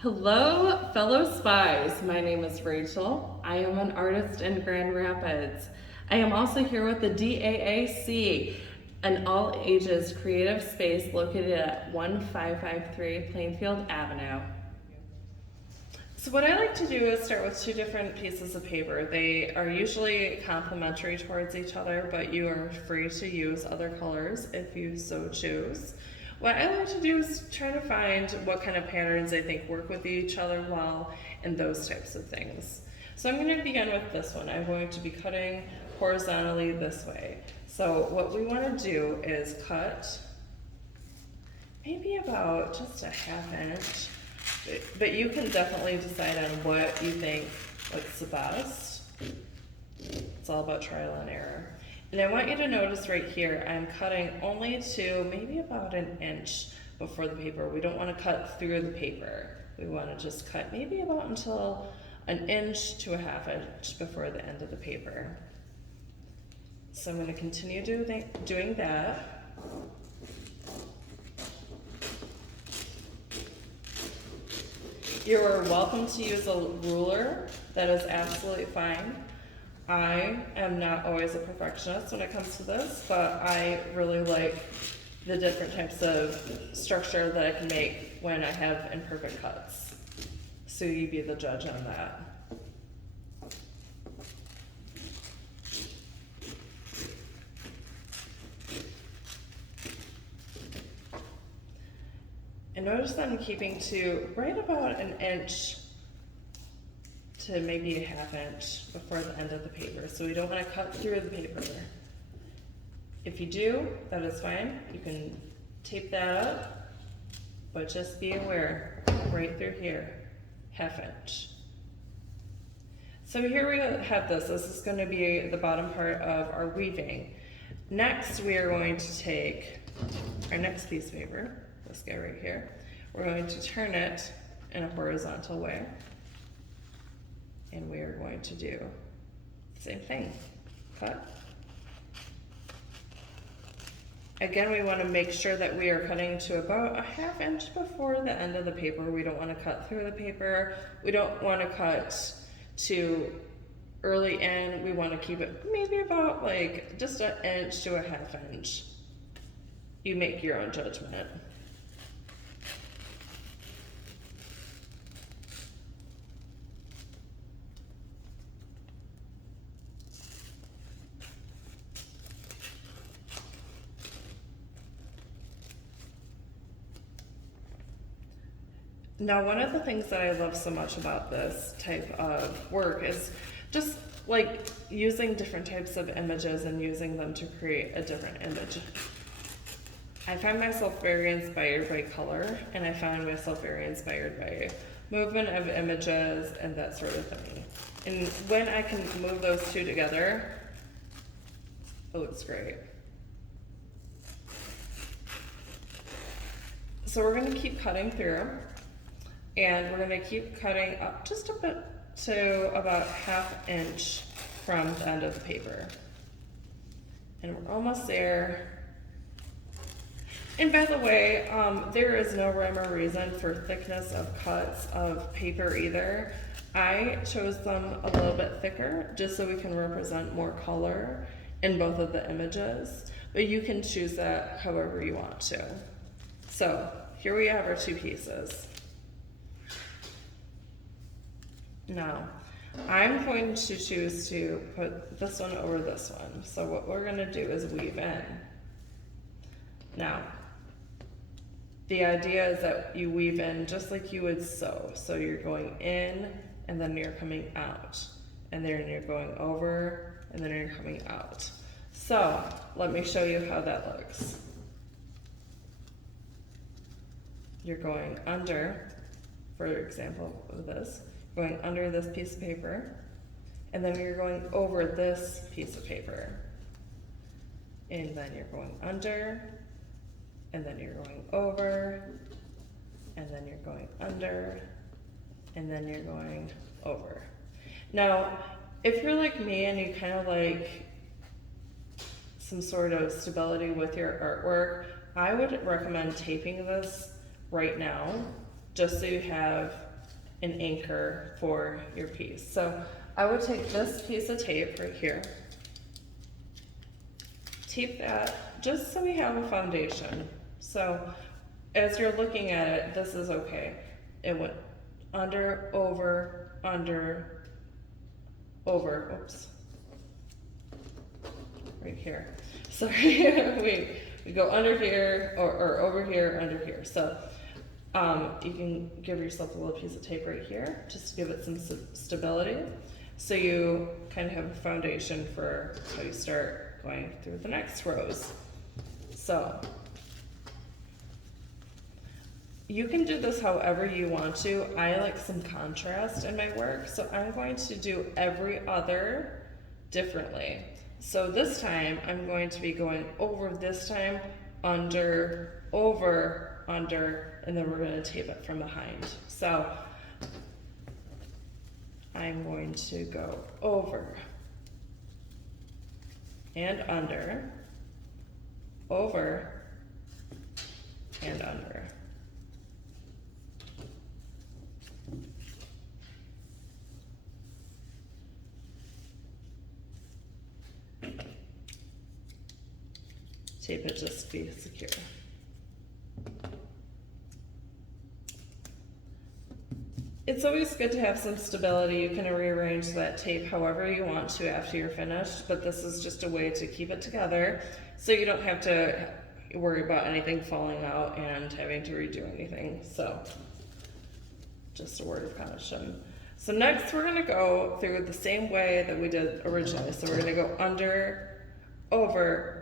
Hello, fellow spies. My name is Rachel. I am an artist in Grand Rapids. I am also here with the DAAC, an all ages creative space located at 1553 Plainfield Avenue. So what I like to do is start with two different pieces of paper. They are usually complementary towards each other, but you are free to use other colors if you so choose. What I like to do is try to find what kind of patterns I think work with each other well and those types of things. So I'm going to begin with this one. I'm going to be cutting horizontally this way. So what we want to do is cut maybe about just a half inch. But you can definitely decide on what you think looks the best. It's all about trial and error. And I want you to notice right here, I'm cutting only to maybe about an inch before the paper. We don't want to cut through the paper. We want to just cut maybe about until an inch to a half inch before the end of the paper. So I'm going to continue doing that. You are welcome to use a ruler. That is absolutely fine. I am not always a perfectionist when it comes to this, but I really like the different types of structure that I can make when I have imperfect cuts. So you be the judge on that. And notice that I'm keeping to right about an inch to maybe a half inch before the end of the paper. So we don't want to cut through the paper. If you do, that is fine. You can tape that up, but just be aware, right through here, half inch. So here we have this. This is going to be the bottom part of our weaving. Next, we are going to take our next piece of paper, this guy right here. We're going to turn it in a horizontal way. And we are going to do the same thing, cut. Again, we want to make sure that we are cutting to about a half inch before the end of the paper. We don't want to cut through the paper. We don't want to cut too early in. We want to keep it maybe about like just an inch to a half inch. You make your own judgment. Now, one of the things that I love so much about this type of work is just like using different types of images and using them to create a different image. I find myself very inspired by color, and I find myself very inspired by movement of images and that sort of thing. And when I can move those two together, it looks great. So we're going to keep cutting through. And we're going to keep cutting up just a bit to about half inch from the end of the paper. And we're almost there. And by the way, there is no rhyme or reason for thickness of cuts of paper either. I chose them a little bit thicker just so we can represent more color in both of the images. But you can choose that however you want to. So here we have our two pieces. Now, I'm going to choose to put this one over this one. So what we're going to do is weave in. Now, the idea is that you weave in just like you would sew. So you're going in, and then you're coming out. And then you're going over, and then you're coming out. So let me show you how that looks. You're going under, for example, of this. Going under this piece of paper, and then you're going over this piece of paper, and then you're going under, and then you're going over, and then you're going under, and then you're going over. Now, if you're like me and you kind of like some sort of stability with your artwork, I would recommend taping this right now, just so you have an anchor for your piece. So I would take this piece of tape right here, tape that just so we have a foundation. So as you're looking at it, this is okay. It went under, over, under, over, oops, right here. So we go under here or over here, under here. So you can give yourself a little piece of tape right here just to give it some stability. So you kind of have a foundation for how you start going through the next rows. So you can do this however you want to. I like some contrast in my work, so I'm going to do every other differently. So this time I'm going to be going over this time, under, over, under, and then we're going to tape it from behind. So I'm going to go over and under, over and under. Tape it just to be secure. It's always good to have some stability. You can rearrange that tape however you want to after you're finished, but this is just a way to keep it together so you don't have to worry about anything falling out and having to redo anything. So just a word of caution. So next we're gonna go through the same way that we did originally. So we're gonna go under, over,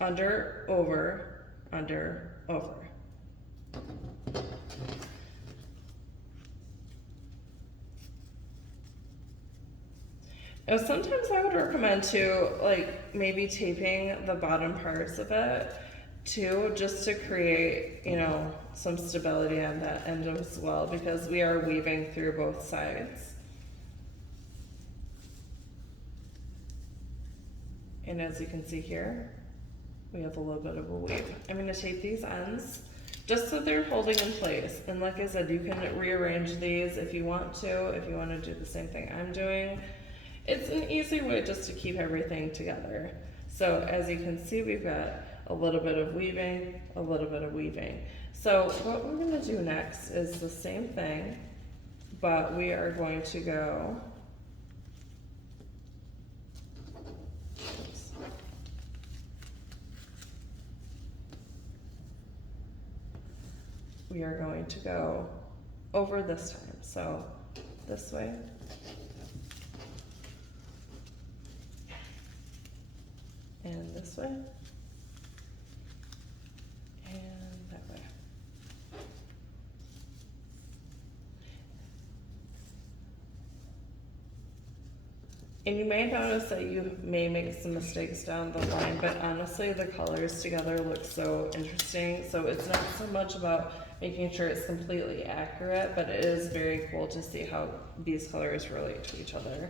under, over, under, over. Now sometimes I would recommend too, like maybe taping the bottom parts of it too, just to create, you know, some stability on that end as well, because we are weaving through both sides. And as you can see here, we have a little bit of a weave. I'm going to tape these ends just so they're holding in place. And like I said, you can rearrange these if you want to, if you want to do the same thing I'm doing. It's an easy way just to keep everything together. So as you can see, we've got a little bit of weaving, a little bit of weaving. So what we're going to do next is the same thing, but we are going to go over this time. So this way. And this way. And that way. And you may notice that you may make some mistakes down the line, but honestly the colors together look so interesting. So it's not so much about making sure it's completely accurate, but it is very cool to see how these colors relate to each other.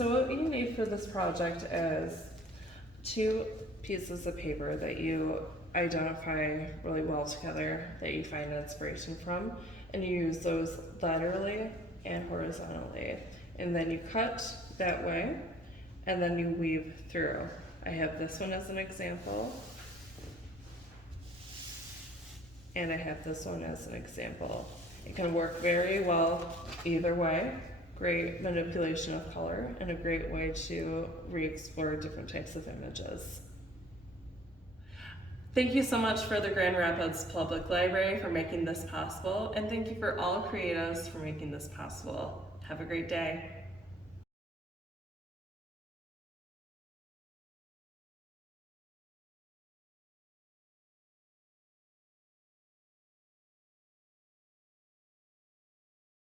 So what you need for this project is 2 pieces of paper that you identify really well together, that you find inspiration from, and you use those laterally and horizontally. And then you cut that way, and then you weave through. I have this one as an example, and I have this one as an example. It can work very well either way. Great manipulation of color and a great way to re-explore different types of images. Thank you so much for the Grand Rapids Public Library for making this possible, and thank you for all creatives for making this possible. Have a great day.